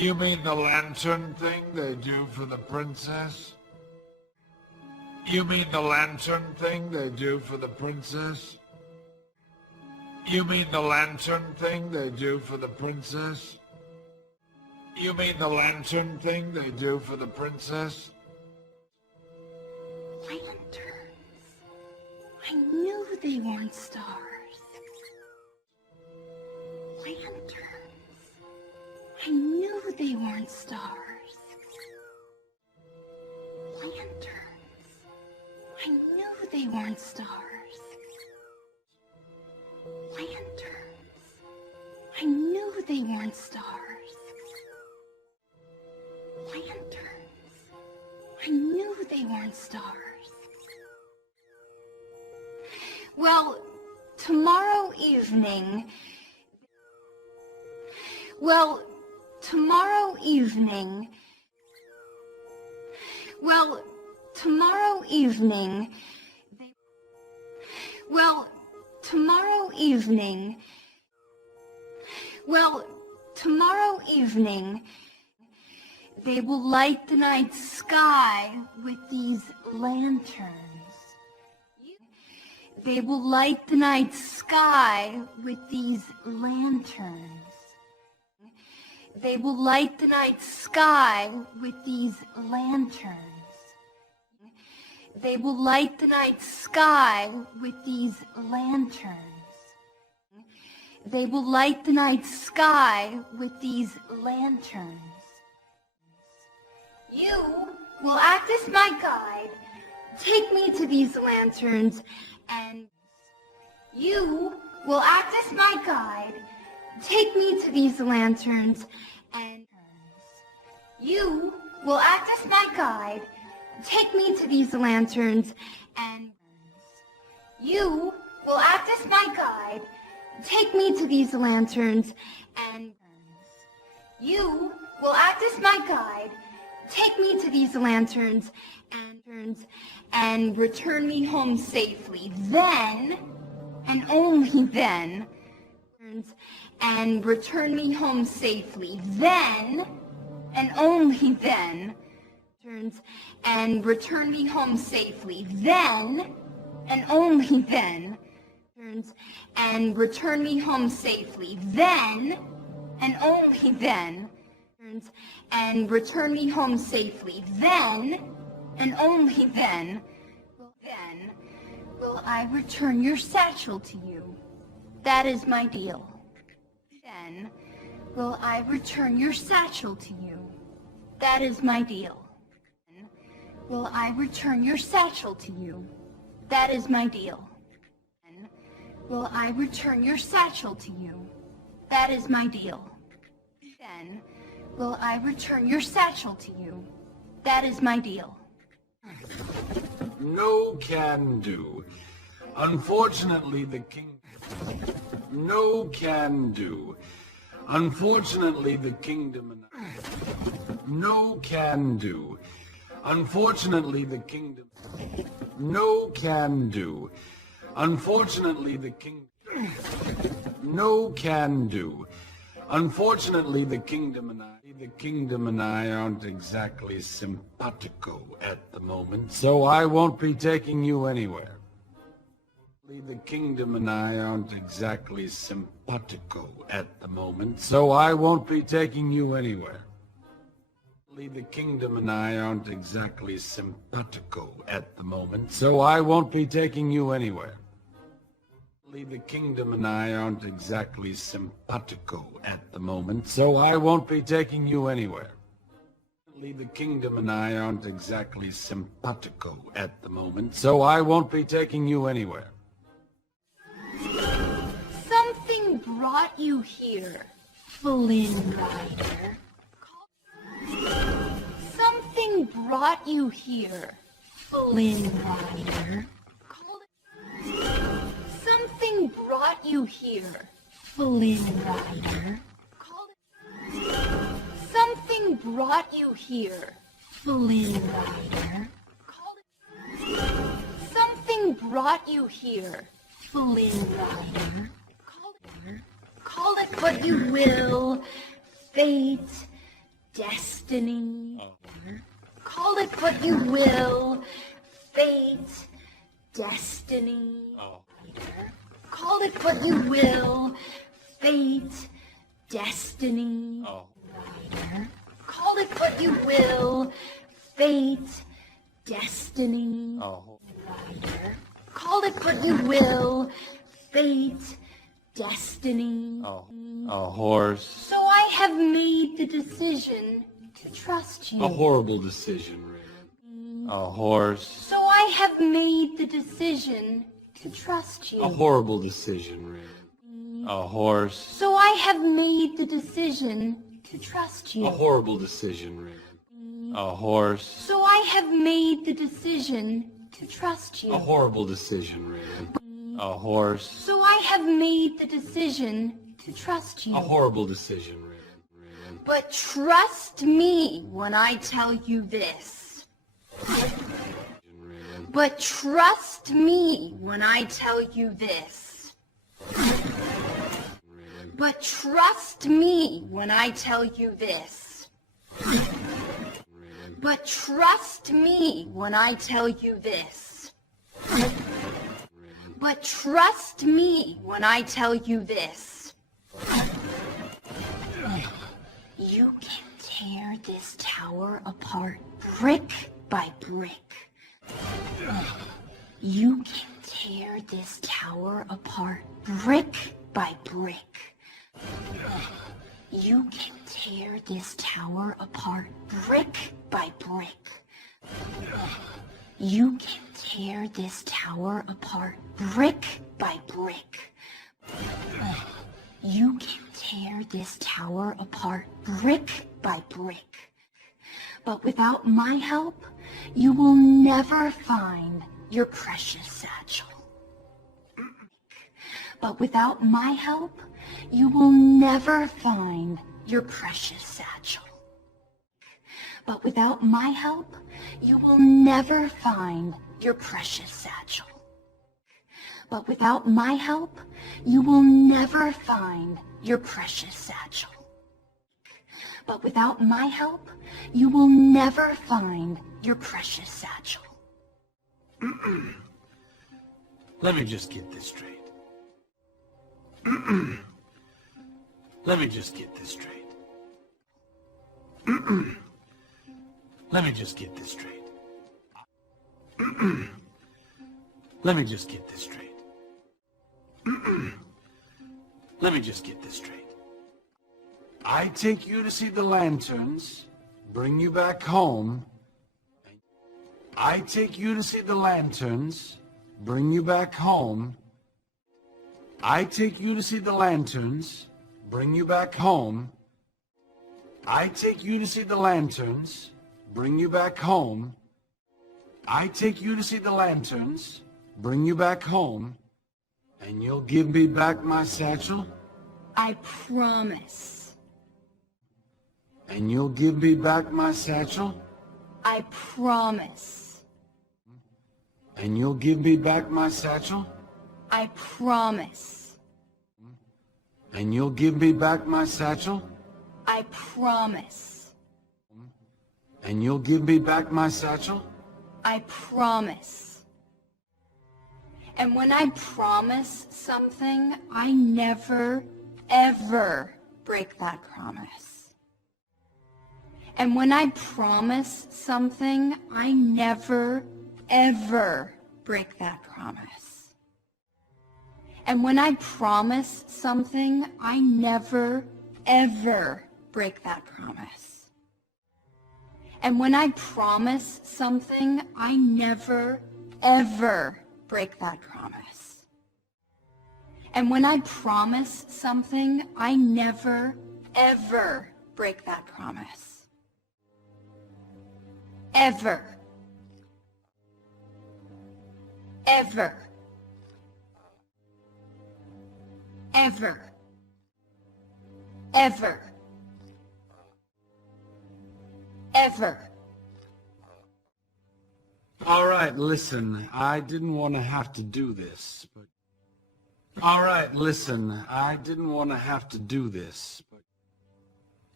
You mean the lantern thing they do for the princess? You mean the lantern thing they do for the princess? You mean the lantern thing they do for the princess? You mean the lantern thing they do for the princess? Lanterns. I knew they weren't stars. Lanterns. I knew they weren't stars. Lanterns. I knew they weren't stars. Lanterns. I knew they weren't stars. Lanterns. I knew they weren't stars. Well, tomorrow evening... Well, tomorrow evening... Well, tomorrow evening... Well, tomorrow evening... Well, tomorrow evening... They will light the night sky with these lanterns. They will light the night sky with these lanterns. They will light the night sky with these lanterns. They will light the night sky with these lanterns. They will light the night sky with these lanterns. You will act as my guide. Take me to these lanterns, and you will act as my guide. Take me to these lanterns, and you will act as my guide. Take me to these lanterns, and you will act as my guide. Take me to these lanterns, and you will act as my guide. Take me to these lanterns and return me home safely. Then, and only then, and return me home safely. Then, and only then, and return me home safely. Then, and only then, and return me home safely. Then, and only then, and return me home safely. Then, and only then, will I return your satchel to you. That is my deal. Then will I return your satchel to you. That is my deal. Then will I return your satchel to you. That is my deal. Then will I return your satchel to you. That is my deal. Then will I return your satchel to you? That is my deal. No can do. Unfortunately, the king... No can do. Unfortunately, the kingdom... No can do. Unfortunately, the kingdom... No can do. Unfortunately, the kingdom... No can do. Unfortunately, the kingdom and I aren't exactly simpatico at the moment, so I won't be taking you anywhere. The kingdom and I aren't exactly simpatico at the moment, so I won't be taking you anywhere. The kingdom and I aren't exactly simpatico at the moment, so I won't be taking you anywhere. The kingdom and I aren't exactly simpatico at the moment, so I won't be taking you anywhere. The kingdom and I aren't exactly simpatico at the moment, so I won't be taking you anywhere. Something brought you here, Flynn Rider. Something brought you here, Flynn Rider. Something brought you here, Flynn Rider. Something brought you here, Flynn Rider. Something brought you here, Flynn Rider. Call it what you will, fate, destiny. Call it what you will. Fate, destiny. Call it what you will. Fate, destiny. Call it what you will. Fate, destiny. Call it what you will. Fate, destiny. A horse. So I have made the decision to trust you. A horrible decision, really. A horse. So I have made the decision to trust you. A horrible decision, really. A horse. So I have made the decision to trust you. A horrible decision, really. A horse. So I have made the decision to trust you. A horrible decision, really. A horse. So I have made the decision to trust you. A horrible decision, really. But trust me when I tell you this. But trust me when I tell you this. But trust me when I tell you this. But trust me when I tell you this. But trust me when I tell you this. You can tear this tower apart brick by brick. You can tear this tower apart brick by brick. You can tear this tower apart brick by brick. You can tear this tower apart brick by brick. You can tear this tower apart brick by brick. But without my help, you will never find your precious satchel. But without my help, you will never find your precious satchel. But without my help, you will never find your precious satchel. But without my help, you will never find your precious satchel. But without my help, you will never find your precious satchel. Let me just get this straight. Let me just get this straight. Let me just get this straight. Let me just get this straight. Let me just get this straight. I take you to see the lanterns, bring you back home. I take you to see the lanterns, bring you back home. I take you to see the lanterns, bring you back home. I take you to see the lanterns, bring you back home. I take you to see the lanterns, bring you back home. And you'll give me back my satchel? I promise. And you'll give me back my satchel? I promise. And you'll give me back my satchel? I promise. And you'll give me back my satchel? I promise. And you'll give me back my satchel? I promise. And when I promise something, I never, ever break that promise. And when I promise something, I never, ever break that promise. And when I promise something, I never, ever break that promise. And when I promise something, I never, ever break that promise. And when I promise something, I never, ever break that promise. Ever. Ever. Ever. Ever. Ever. All right, listen, I didn't want to have to do this, but... All right, listen, I didn't want to have to do this, but...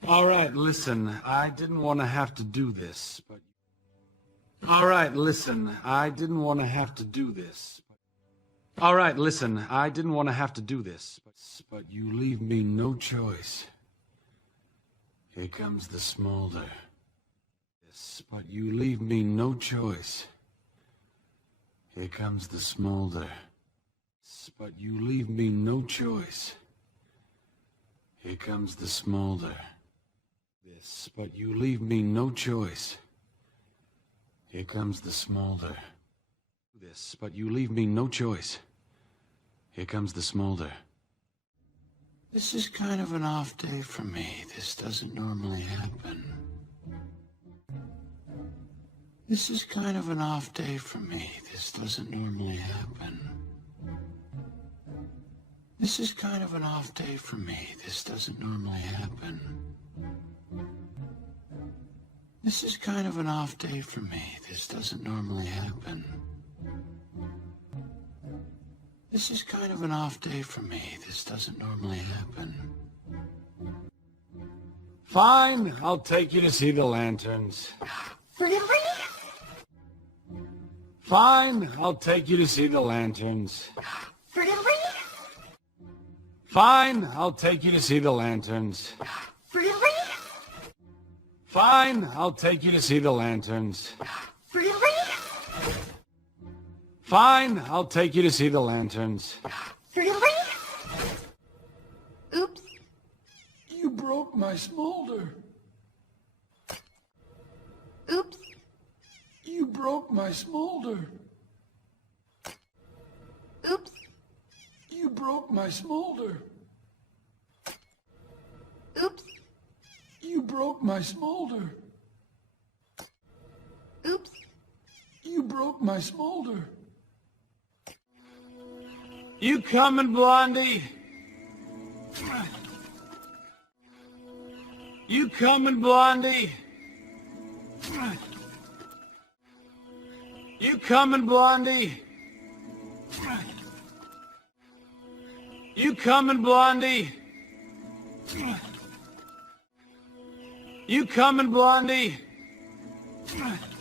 All right, listen, I didn't want to have to do this, but... All right, listen, I didn't want to have to do this. All right, listen, I didn't want to have to do this, but you leave me no choice. Here comes the smolder. Yes, but you leave me no choice. Here comes the smolder. Yes, but you leave me no choice. Here comes the smolder. This, but you leave me no choice. Here comes the smolder. This, but you leave me no choice. Here comes the smolder. This is kind of an off day for me. This doesn't normally happen. This is kind of an off day for me. This doesn't normally happen. This is kind of an off day for me. This doesn't normally happen. This is kind of an off day for me. This doesn't normally happen. This is kind of an off day for me. This doesn't normally happen. Fine, I'll take you to see the lanterns. Really? Fine, I'll take you to see the lanterns. Really? Fine, I'll take you to see the lanterns. Really? Fine, I'll take you to see the lanterns. Really? Fine, I'll take you to see the lanterns. Really? Oops. You broke my smolder. Oops. You broke my smolder. Oops. You broke my smolder. Oops. You broke my smolder. Oops. You broke my smolder. You coming, Blondie? You coming, Blondie? You coming, Blondie? You coming, Blondie? You coming, Blondie?